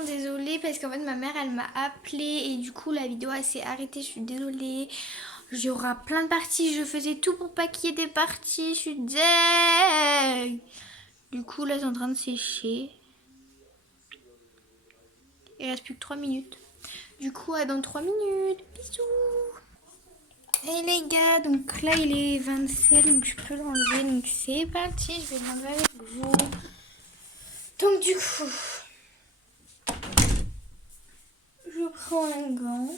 vraiment désolée parce qu'en fait ma mère elle m'a appelée et du coup la vidéo elle s'est arrêtée, je suis désolée. Il y aura plein de parties, je faisais tout pour pas qu'il y ait des parties, je suis deg. Du coup là c'est en train de sécher. Il reste plus que 3 minutes. Du coup à dans 3 minutes, bisous. Et les gars, donc là il est 27 donc je peux l'enlever, donc c'est parti, je vais l'enlever avec vous. Donc du coup, je prends un gant.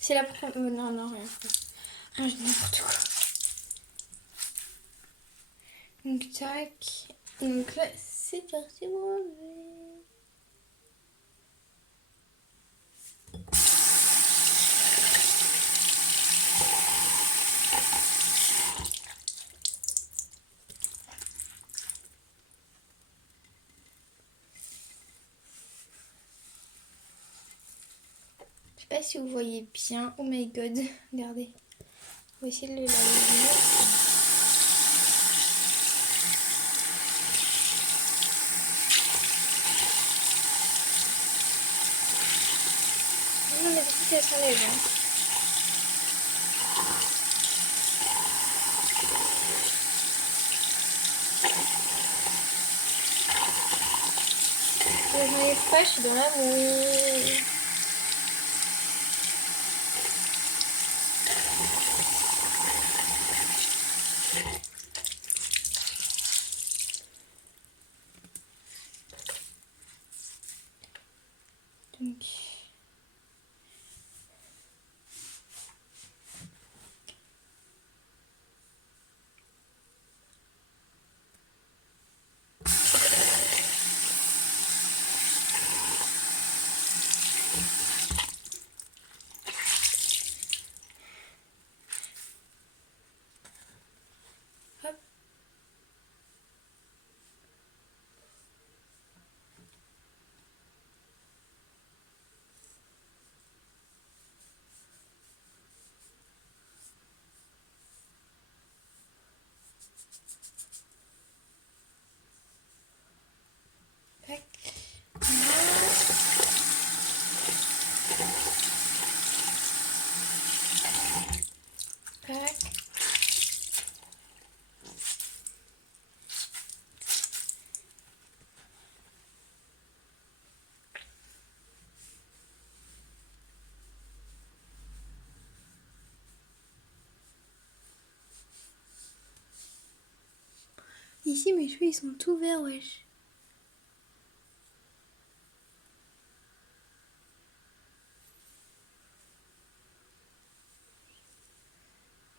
C'est la première... non, non, rien. Rien, je dis n'importe quoi. Donc tac. Donc là, c'est parti pour enlever. Je sais pas si vous voyez bien. Oh my god, regardez. On va essayer de le laver. Non mais du coup ça s'enlève. Hein. Je m'enlève pas, je suis dans l'amour. Donc... Hop. Tac. Tac. Ici mes cheveux ils sont tout verts, wesh.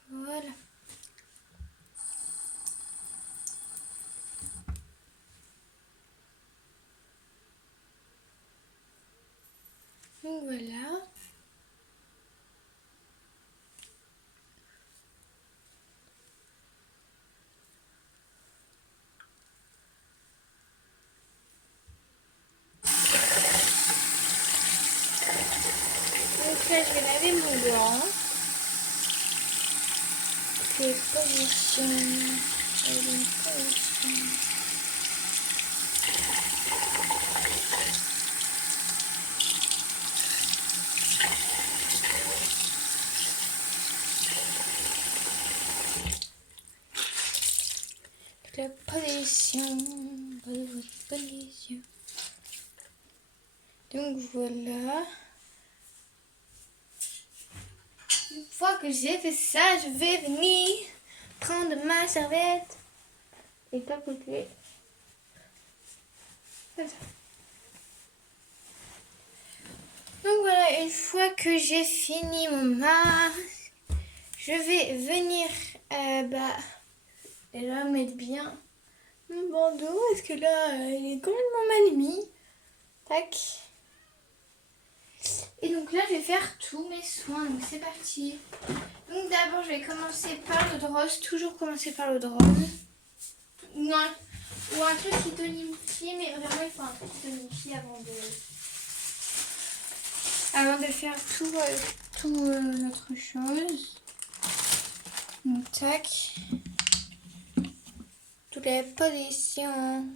Voilà. Donc voilà. Donc là je vais laver mon gant. C'est position. La position. Position. Donc voilà. Une fois que j'ai fait ça, je vais venir prendre ma serviette et tapoter. Comme ça. Donc voilà, une fois que j'ai fini mon masque, je vais venir et là mettre bien mon bandeau parce que là il est complètement mal mis. Tac. Et donc là je vais faire tous mes soins, donc c'est parti. Donc d'abord je vais commencer par l'eau de rose, toujours commencer par l'eau de rose. Ou un truc qui tonifie, mais vraiment il faut un truc qui tonifie avant de... Avant de faire tout notre chose. Donc, tac. Toutes les positions.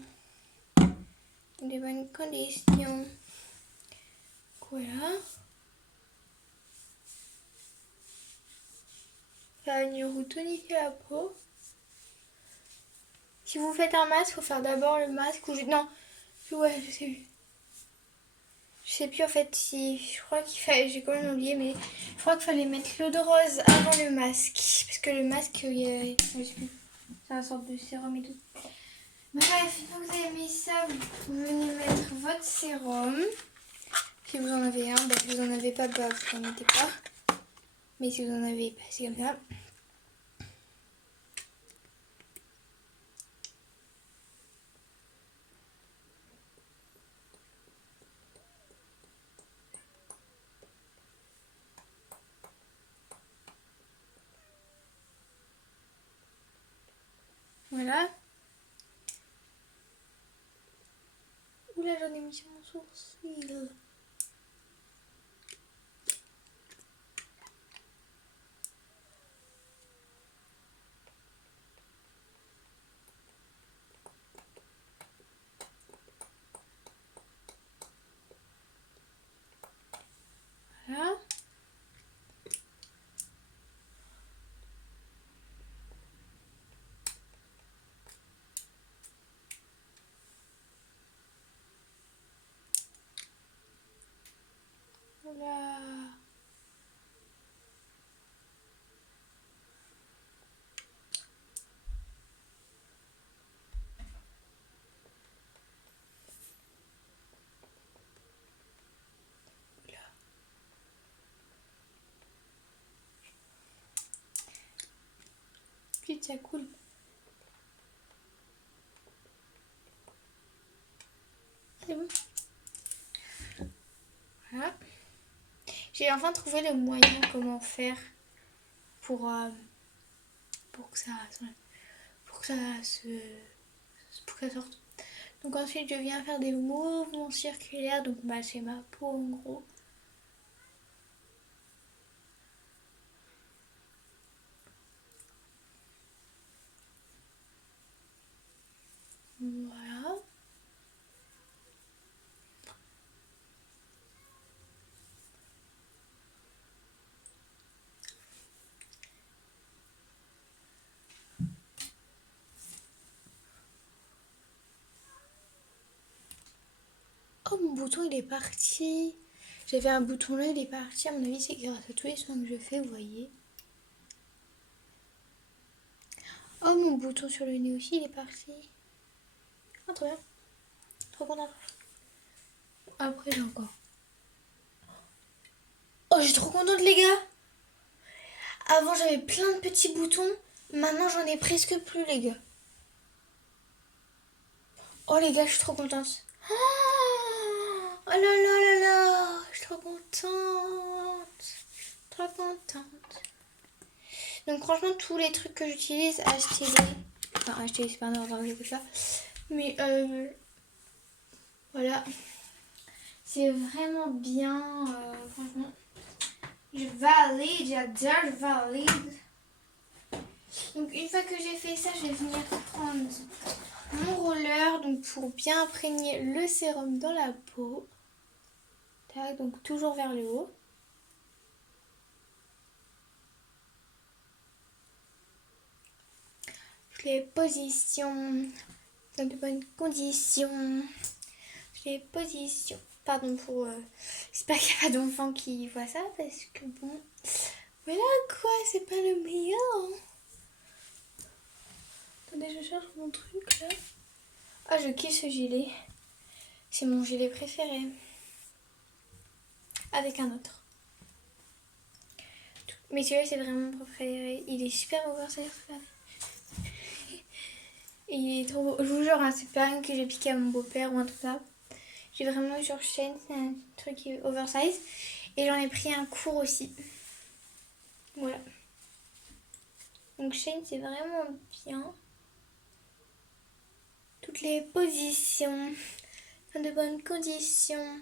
Des bonnes conditions. Voilà. Ça va venir vous tonifier la peau. Si vous faites un masque, il faut faire d'abord le masque ou non. Ouais, je sais plus. Je sais plus en fait si. Je crois qu'il fallait. J'ai quand même oublié, mais je crois qu'il fallait mettre l'eau de rose avant le masque. Parce que le masque, je sais plus. C'est une sorte de sérum et tout. Bref, une fois que vous avez mis ça, vous venez mettre votre sérum. Si vous en avez un, si vous en avez pas, vous n'en mettez pas. Mais si vous en avez, c'est comme ça. Voilà. Oula, j'en ai mis sur mon sourcil. Voilà. Oula. Puis ça coule. C'est bon. Voilà. J'ai enfin trouvé le moyen comment faire pour que ça sorte. Donc ensuite je viens faire des mouvements circulaires, donc c'est ma peau en gros. Voilà. Oh, mon bouton il est parti. J'avais un bouton là, il est parti. À mon avis, c'est grâce à tous les soins que je fais, vous voyez. Oh, mon bouton sur le nez aussi, il est parti. Oh, trop bien. Trop content. Après, j'ai encore. Oh, je suis trop contente, les gars. Avant, j'avais plein de petits boutons. Maintenant, j'en ai presque plus, les gars. Oh, les gars, je suis trop contente. Oh là là là là. Je suis trop contente. Trop contente. Donc, franchement, tous les trucs que j'utilise, achetez-les. Enfin, achetez-les, c'est pas un ordre que ça. Mais, voilà. C'est vraiment bien, franchement. Je valide, j'adore, je valide. Donc une fois que j'ai fait ça, je vais venir prendre mon roller donc pour bien imprégner le sérum dans la peau. Tac, donc toujours vers le haut. Toutes les positions dans de bonnes conditions. Toutes les positions. Pardon pour... J'espère qu'il n'y a pas d'enfant qui voit ça parce que bon... Voilà quoi, c'est pas le meilleur. Hein. Attendez, je cherche mon truc là. Ah, je kiffe ce gilet. C'est mon gilet préféré. Avec un autre. Mais celui-là, c'est vraiment mon préféré. Il est super oversize. Il est trop beau. Je vous jure, hein, c'est pas rien que j'ai piqué à mon beau-père ou un truc là. J'ai vraiment eu sur Shein, c'est un truc oversize. Et j'en ai pris un court aussi. Voilà. Donc Shein, c'est vraiment bien. Toutes les positions, dans de bonnes conditions.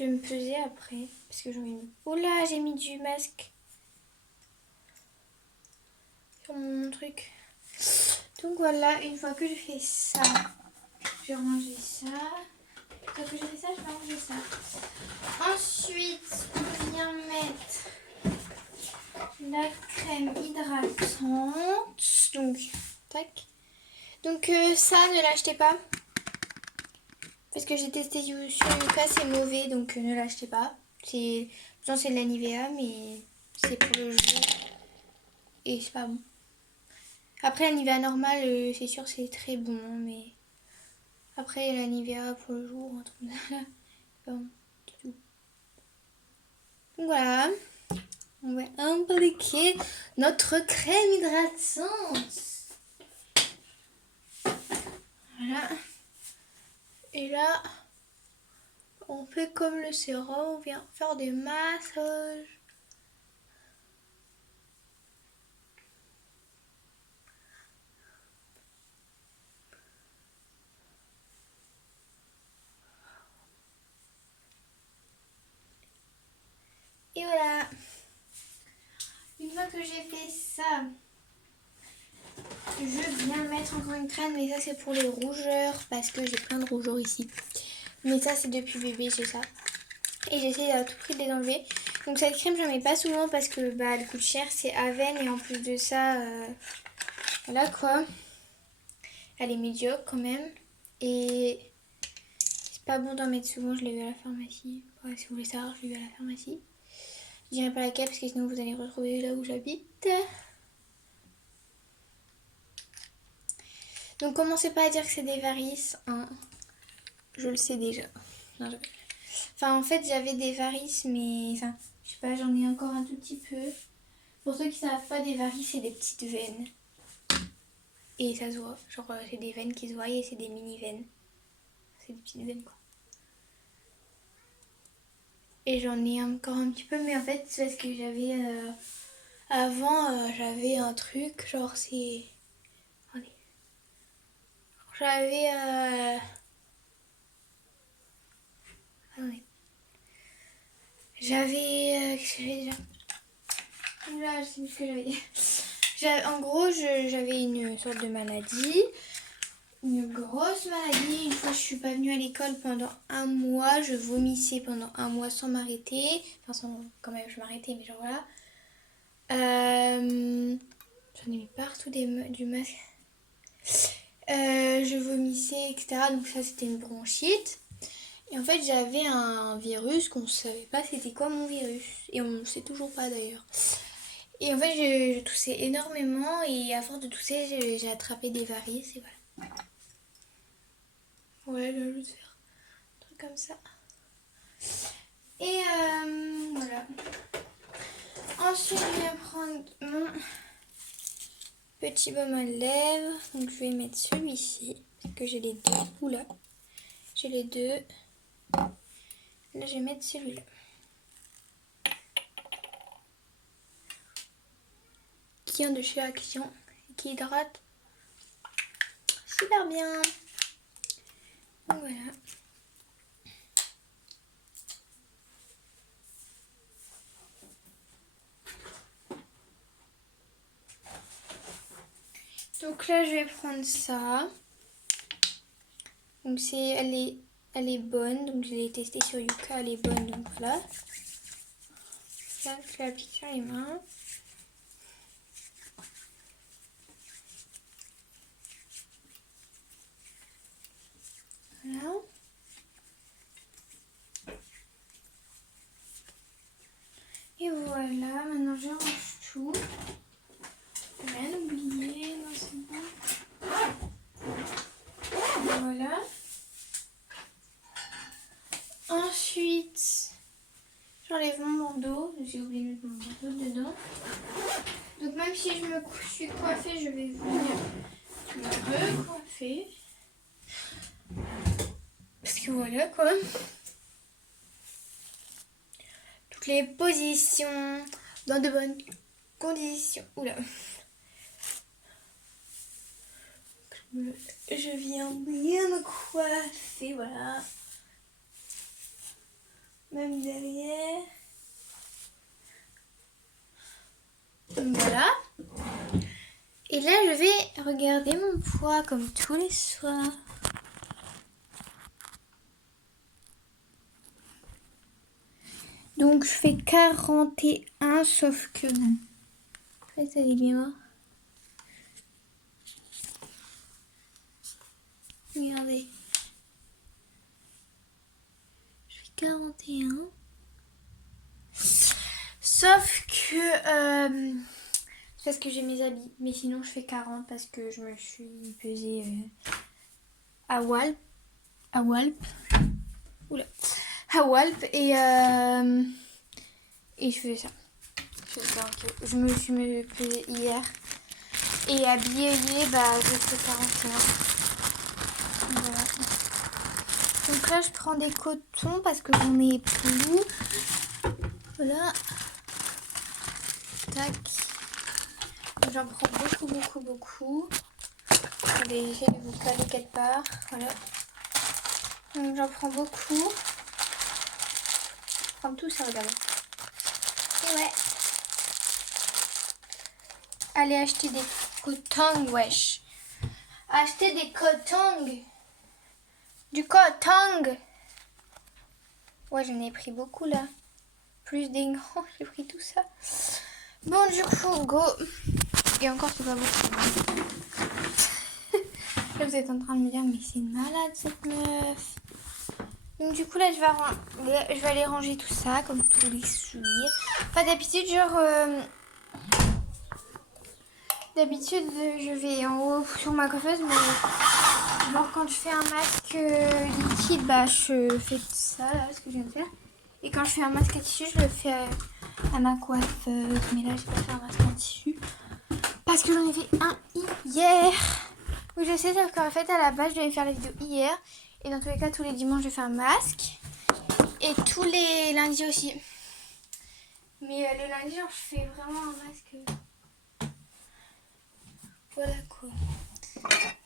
Je vais me peser après. Parce que j'ai envie de... Oh là, j'ai mis du masque sur mon truc. Donc voilà, une fois que je fais ça, je vais ranger ça. Une fois que j'ai fait ça, je vais ranger ça. Ensuite, on vient mettre la crème hydratante. Donc, tac. Donc ça, ne l'achetez pas. Parce que j'ai testé sur Yuka, c'est mauvais, donc ne l'achetez pas. C'est de la Nivea, mais c'est pour le jour. Et c'est pas bon. Après, la Nivea normale, c'est sûr, c'est très bon, mais... Après, la Nivea pour le jour, un truc comme ça, là, c'est pas bon du tout. Donc voilà. On va appliquer notre crème hydratante. Voilà. Et là, on fait comme le sérum, on vient faire des massages. Et voilà. Une fois que j'ai fait ça, je viens mettre encore une crème, mais ça c'est pour les rougeurs, parce que j'ai plein de rougeurs ici. Mais ça c'est depuis bébé, j'ai ça. Et j'essaie à tout prix de les enlever. Donc cette crème j'en mets pas souvent parce que bah, elle coûte cher, c'est Aven et en plus de ça, voilà quoi. Elle est médiocre quand même. Et c'est pas bon d'en mettre souvent, je l'ai eu à la pharmacie. Ouais, si vous voulez savoir, je l'ai eu à la pharmacie. Je dirai pas laquelle parce que sinon vous allez retrouver là où j'habite. Donc commencez pas à dire que c'est des varices, hein. Je le sais déjà. Non, enfin en fait j'avais des varices mais enfin je sais pas, j'en ai encore un tout petit peu. Pour ceux qui savent pas, des varices c'est des petites veines. Et ça se voit, genre c'est des veines qui se voient et c'est des mini veines. C'est des petites veines quoi. Et j'en ai encore un petit peu mais en fait c'est parce que j'avais avant j'avais un truc genre c'est... Attendez. J'avais attendez. J'avais qu'est-ce que j'avais déjà? Là, je sais plus ce que j'avais. En gros, j'avais une sorte de maladie. Une grosse maladie. Une fois, je suis pas venue à l'école pendant un mois. Je vomissais pendant un mois sans m'arrêter. Enfin, sans, quand même, je m'arrêtais, mais genre voilà. J'en ai mis partout du masque. Je vomissais, etc. Donc ça, c'était une bronchite. Et en fait, j'avais un virus qu'on ne savait pas c'était quoi mon virus. Et on ne sait toujours pas d'ailleurs. Et en fait, je toussais énormément et à force de tousser, j'ai attrapé des varices et voilà. Ouais, je vais juste faire un truc comme ça. Et voilà. Ensuite, je vais prendre mon petit baume à lèvres. Donc, je vais mettre celui-ci. Parce que j'ai les deux. Oula. J'ai les deux. Là, je vais mettre celui-là. Qui vient de chez Action. Et qui hydrate super bien. Donc, voilà. Donc là, je vais prendre ça. Donc elle est bonne. Donc je l'ai testée sur Yuka, elle est bonne. Donc voilà. Là, je l'applique sur les mains. Voilà. Et voilà, maintenant je range tout. Rien oublié, non c'est bon. Voilà. Ensuite, j'enlève mon bandeau. J'ai oublié de mettre mon bandeau dedans. Donc même si je me suis coiffée, je vais venir me recoiffer. Parce que voilà quoi. Toutes les positions dans de bonnes conditions. Oula. Je viens bien me coiffer, voilà. Même derrière. Voilà. Et là, je vais regarder mon poids comme tous les soirs. Donc, je fais 41, sauf que bon. En fait, ça dit bien. Regardez. Je fais 41. Sauf que... parce que j'ai mes habits. Mais sinon, je fais 40 parce que je me suis pesée à Walp. À Walp. Oula. À Walp. Et je fais ça. Je me suis pesée hier. Et habillée, bah, je fais 41. Voilà. Donc là, je prends des cotons parce que j'en ai plus. Voilà. Tac. J'en prends beaucoup. Allez, j'essaie de vous caler quelque part. Voilà. Donc j'en prends beaucoup. Je prends tout ça, regardez. Et ouais. Allez acheter des cotons, wesh. Acheter des cotons. Du coton. Ouais, j'en ai pris beaucoup là. Plus des grands, j'ai pris tout ça. Bon, du coup, go. Et encore, c'est pas beaucoup. Là, vous êtes en train de me dire, mais c'est une malade cette meuf. Donc, du coup, là, je vais aller ranger tout ça, comme tous les souliers. Enfin, d'habitude, je vais en haut sur ma coiffeuse, mais genre, quand je fais un masque liquide, bah, je fais ça, là, ce que je viens de faire. Et quand je fais un masque à tissu, je le fais à ma coiffeuse. Mais là, j'ai pas fait un masque en tissu. Parce que j'en ai fait un hier. Oui, je sais, sauf qu'en fait, à la base, je devais faire la vidéo hier. Et dans tous les cas, tous les dimanches, je fais un masque. Et tous les lundis aussi. Mais le lundi, genre, je fais vraiment un masque. Voilà quoi.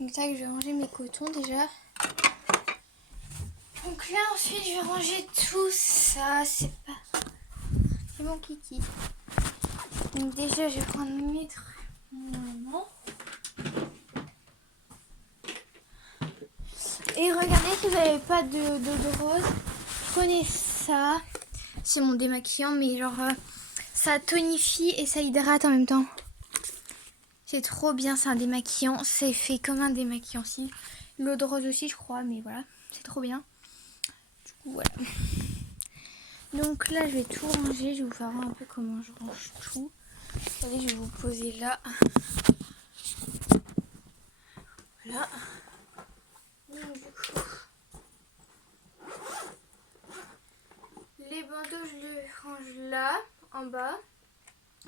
Donc ça, je vais ranger mes cotons déjà. Donc là, ensuite, je vais ranger tout ça. C'est mon kiki. Donc déjà, je vais prendre mes trucs. Normalement. Et regardez si vous n'avez pas d'eau de rose. Prenez ça. C'est mon démaquillant, mais genre ça tonifie et ça hydrate en même temps. C'est trop bien, c'est un démaquillant. C'est fait comme un démaquillant aussi. L'eau de rose aussi, je crois, mais voilà, c'est trop bien. Du coup, voilà. Donc là, je vais tout ranger. Je vais vous faire voir un peu comment je range tout. Allez, je vais vous poser là. Voilà. Donc, du coup, les bandeaux, je les range là, en bas,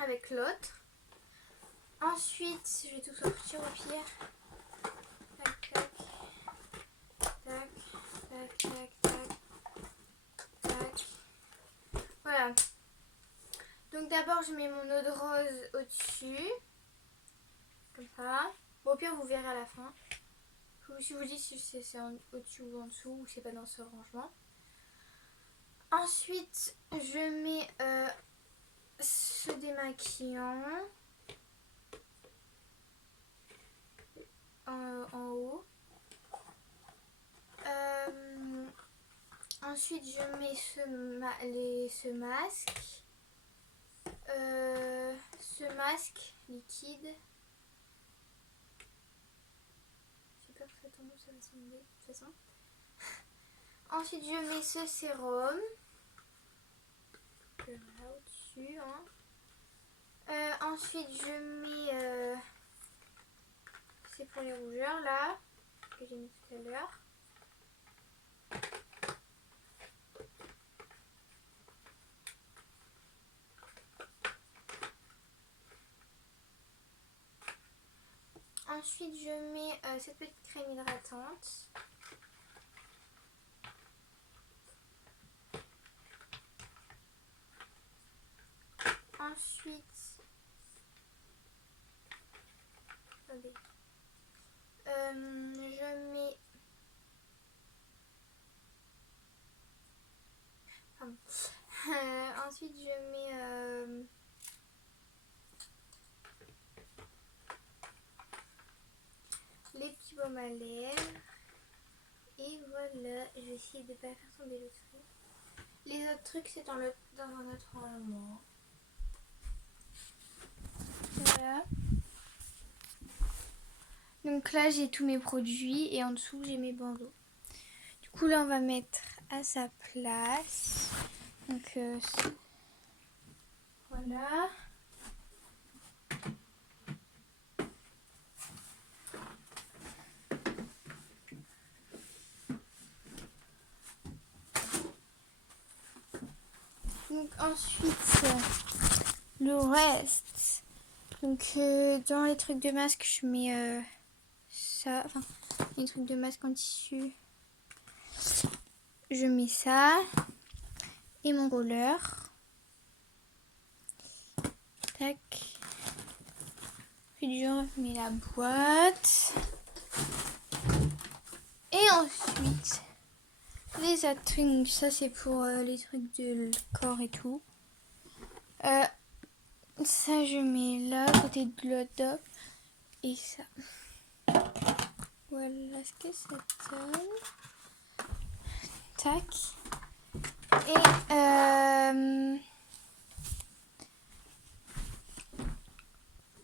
avec l'autre. Ensuite, je vais tout sortir au pire. Tac, tac. Tac, tac, tac, tac. Tac. Voilà. Donc d'abord, je mets mon eau de rose au-dessus. Comme ça. Bon, au pire, vous verrez à la fin. Je vous dis si c'est au-dessus ou en dessous, ou c'est pas dans ce rangement. Ensuite, je mets ce démaquillant en haut. Ensuite, je mets ce masque. Ce masque liquide. J'ai peur que ça tombe, ça va tomber de toute façon. Ensuite, je mets ce sérum. Que là au-dessus. Hein. Ensuite, je mets... c'est pour les rougeurs là. Que j'ai mis tout à l'heure. Ensuite, je mets cette petite crème hydratante. Ensuite, attendez, je mets, Pardon. Ensuite, je mets les petits baumes à lèvres. Et voilà, je vais essayer de ne pas faire tomber le truc. Les autres trucs, c'est dans un autre rangement. Voilà. Donc là, j'ai tous mes produits et en dessous, j'ai mes bandeaux. Du coup, là, on va mettre à sa place. Donc, voilà. Donc ensuite, le reste. Donc dans les trucs de masque, je mets ça. Enfin, les trucs de masque en tissu. Je mets ça. Et mon roller. Tac. Puis je remets la boîte. Et ensuite, les autres trucs. Ça, c'est pour les trucs de corps et tout. Ça, je mets là, à côté de l'autre. Et ça. Voilà ce que ça donne. Tac. Et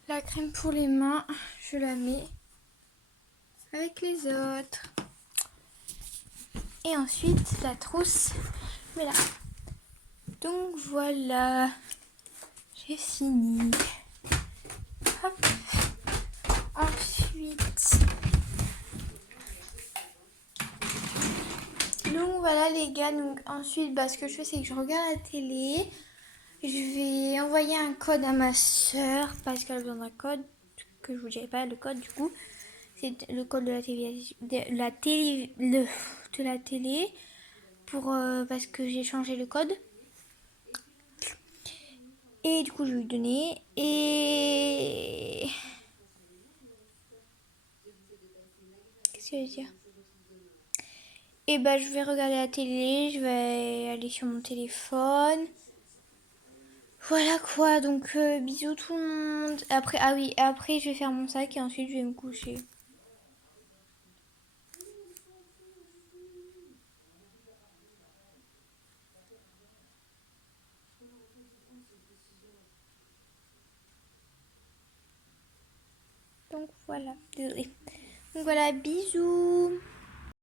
la crème pour les mains, je la mets avec les autres. Et ensuite, la trousse, je mets là. Donc voilà, j'ai fini. Hop. Ensuite, donc voilà les gars. Donc ensuite, ce que je fais, c'est que je regarde la télé. Je vais envoyer un code à ma soeur parce qu'elle a besoin d'un code que je vous dirai pas le code du coup. C'est le code de la télé pour parce que j'ai changé le code. Et du coup, je vais lui donner. Et qu'est-ce que je vais dire? Et je vais regarder la télé, je vais aller sur mon téléphone. Voilà quoi, donc bisous tout le monde. Après, ah oui, après je vais faire mon sac et ensuite je vais me coucher. Donc voilà, désolée. Donc voilà, bisous.